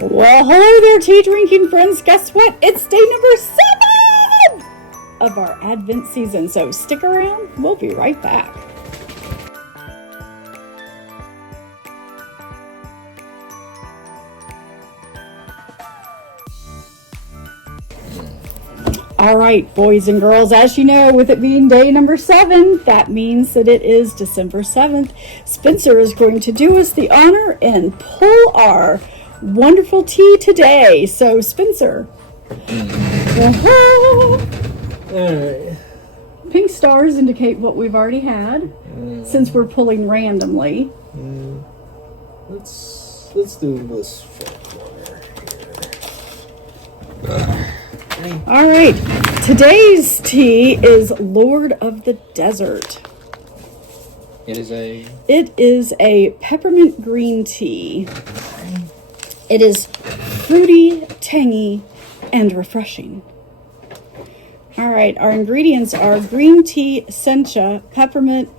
Well, hello there, tea drinking friends. Guess what? It's day number 7 of our Advent season. So stick around. We'll be right back. All right, boys and girls, as you know, with it being day number 7, that means that it is December 7th. Spencer is going to do us the honor and pull our wonderful tea today. So, Spencer. Pink stars indicate what we've already had, since we're pulling randomly. Let's do this corner here. All right, today's tea is Lord of the Desert. It is a peppermint green tea. It is fruity, tangy, and refreshing. All right, our ingredients are green tea, sencha, peppermint,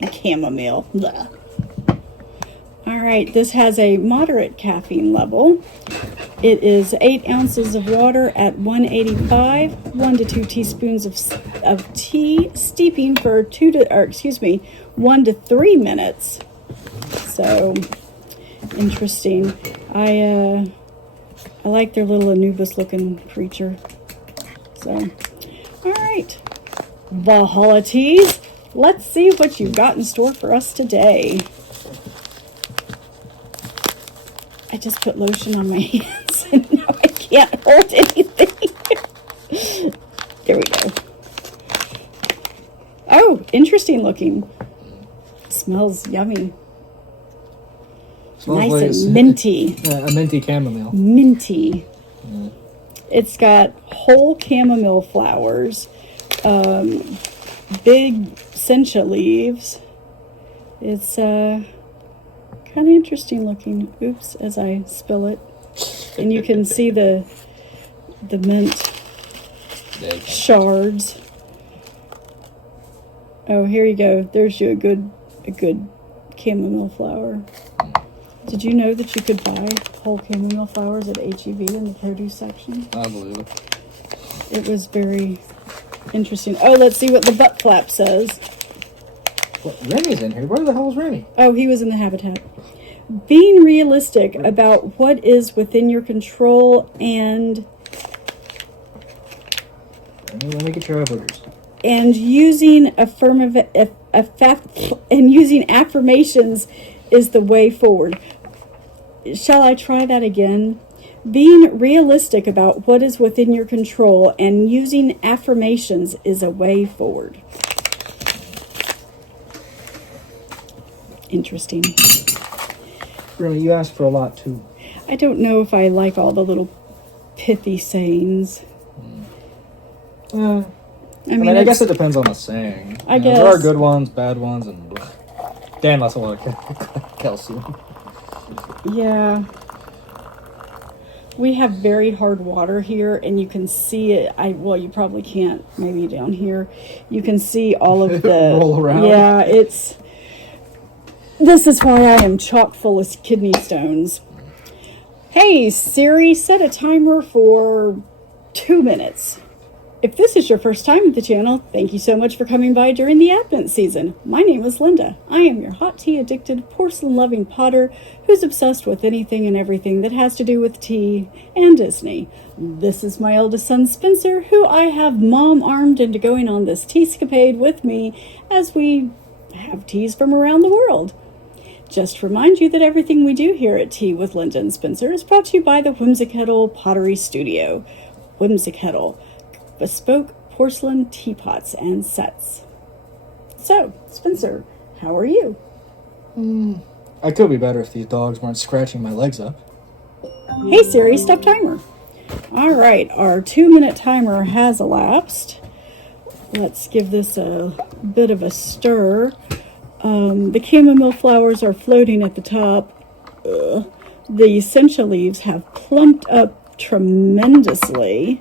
and chamomile. Blah. All right, this has a moderate caffeine level. It is 8 ounces of water at 185, 1 to 2 teaspoons of tea, steeping for 1 to 3 minutes. So interesting. I like their little Anubis looking creature. So, all right, Valhalla teas. Let's see what you've got in store for us today. I just put lotion on my hands and now I can't hold anything. There we go. Oh, interesting looking. Smells yummy. Smells nice like and minty. A minty chamomile. Minty. Yeah. It's got whole chamomile flowers, big sencha leaves. It's kind of interesting looking. Oops, as I spill it. And you can see the mint shards. Oh, here you go. There's you a good chamomile flower. Did you know that you could buy whole chamomile flowers at HEB in the produce section? I believe it. It was very interesting. Oh, let's see what the butt flap says. What, Remy's in here. Where the hell is Remy? Oh, he was in the habitat. Being realistic about what is within your control and Let me get your hamburgers. And using affirmations is the way forward. Shall I try that again? Being realistic about what is within your control and using affirmations is a way forward. Interesting. Remy, you asked for a lot too. I don't know if I like all the little pithy sayings. I mean, I guess it depends on the saying. I guess. There are good ones, bad ones, and damn, that's a lot of calcium. Yeah. We have very hard water here, and you can see it. Well, you probably can't. Maybe down here, you can see all of the roll around. Yeah, this is why I am chock full of kidney stones. Hey Siri, set a timer for 2 minutes. If this is your first time at the channel, thank you so much for coming by during the Advent season. My name is Linda. I am your hot tea addicted, porcelain loving potter who's obsessed with anything and everything that has to do with tea and Disney. This is my eldest son Spencer, who I have mom armed into going on this tea-scapade with me as we have teas from around the world. Just to remind you that everything we do here at Tea with Linda and Spencer is brought to you by the Whimsikettle Pottery Studio. Whimsikettle. Bespoke porcelain teapots and sets. So, Spencer, how are you? I could be better if these dogs weren't scratching my legs up. Hey Siri, stop timer. All right, our 2-minute timer has elapsed. Let's give this a bit of a stir. The chamomile flowers are floating at the top. The sencha leaves have plumped up tremendously.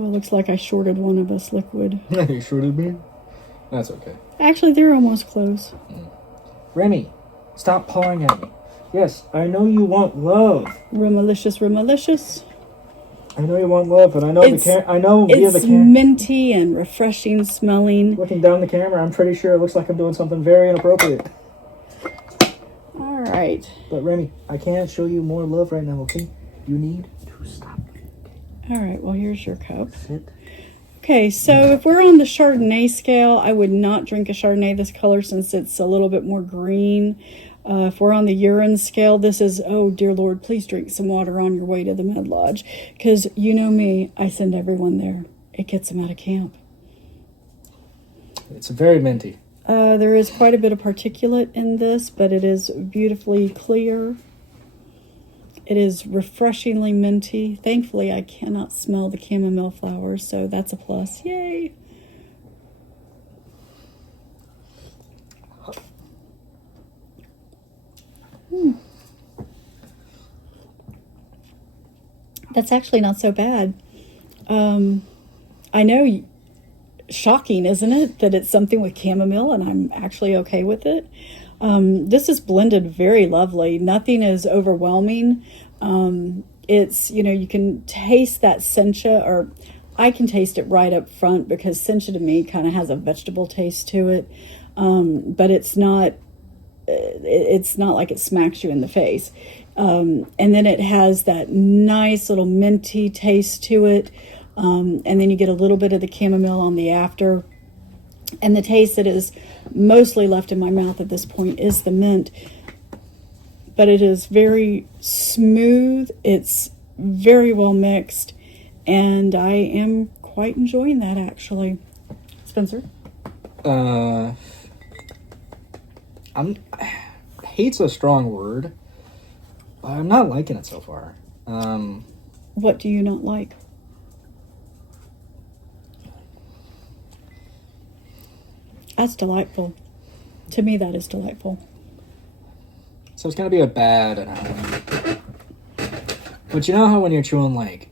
Oh, it looks like I shorted one of us liquid. You shorted me? That's okay. Actually, they're almost close. Remy, stop pawing at me. Yes, I know you want love. Remalicious, remalicious. I know you want love, but I know It's minty and refreshing smelling. Looking down the camera, I'm pretty sure it looks like I'm doing something very inappropriate. All right. But Remy, I can't show you more love right now, okay? You need to stop. All right, well, here's your cup. Sit. Okay, so if we're on the Chardonnay scale, I would not drink a Chardonnay this color since it's a little bit more green. If we're on the urine scale, this is, oh, dear Lord, please drink some water on your way to the Med Lodge. Because you know me, I send everyone there. It gets them out of camp. It's very minty. There is quite a bit of particulate in this, but it is beautifully clear. It is refreshingly minty. Thankfully, I cannot smell the chamomile flowers, so that's a plus. Yay! That's actually not so bad. I know, shocking, isn't it, that it's something with chamomile, and I'm actually okay with it. This is blended very lovely. Nothing is overwhelming. It's, you know, you can taste that sencha, or I can taste it right up front because sencha to me kind of has a vegetable taste to it. But it's not like it smacks you in the face. And then it has that nice little minty taste to it. And then you get a little bit of the chamomile on the after. And the taste that is mostly left in my mouth at this point is the mint. But it is very smooth. It's very well mixed. And I am quite enjoying that, actually. Spencer? Hate's a strong word, but I'm not liking it so far. What do you not like? That's delightful. To me, that is delightful. So it's gonna be a bad but you know how when you're chewing like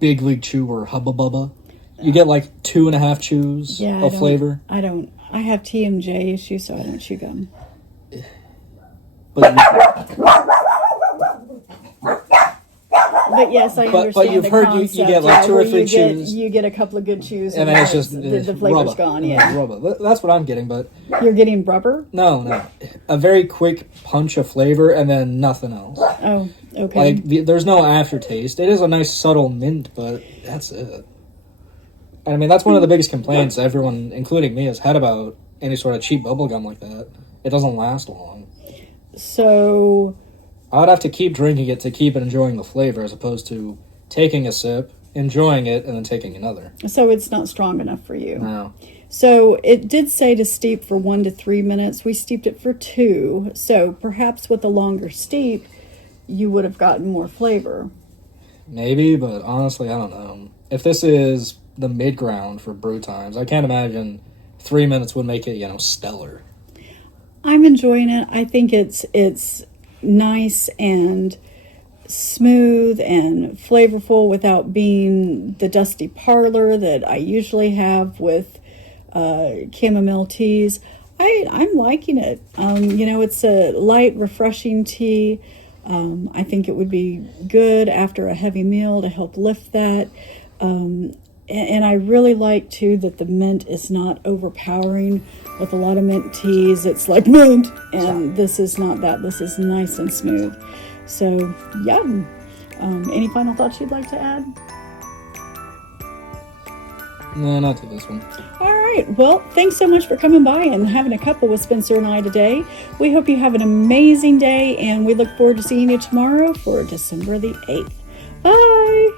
Big League Chew or Hubba Bubba, you get like 2.5 chews of flavor? I don't. I have TMJ issues, so I don't chew gum. But yes, I understand. But you've heard concept, you get like 2 or 3 chews. You get a couple of good chews, and then it's just the flavor's rubber, gone. Yeah, rubber. That's what I'm getting. But you're getting rubber. No, a very quick punch of flavor, and then nothing else. Oh, okay. Like there's no aftertaste. It is a nice subtle mint, but that's it. I mean, that's one of the biggest complaints everyone, including me, has had about any sort of cheap bubblegum like that. It doesn't last long. So I would have to keep drinking it to keep enjoying the flavor, as opposed to taking a sip, enjoying it, and then taking another. So it's not strong enough for you. No. So it did say to steep for 1 to 3 minutes. We steeped it for 2. So perhaps with a longer steep, you would have gotten more flavor. Maybe, but honestly, I don't know. If this is the mid-ground for brew times, I can't imagine 3 minutes would make it, stellar. I'm enjoying it. I think it's nice and smooth and flavorful without being the dusty parlor that I usually have with chamomile teas. I'm liking it. It's a light, refreshing tea. I think it would be good after a heavy meal to help lift that. And I really like, too, that the mint is not overpowering. With a lot of mint teas, it's like mint, and this is not that. This is nice and smooth. So, yum. Any final thoughts you'd like to add? No, not to this one. All right. Well, thanks so much for coming by and having a cuppa with Spencer and I today. We hope you have an amazing day, and we look forward to seeing you tomorrow for December the 8th. Bye!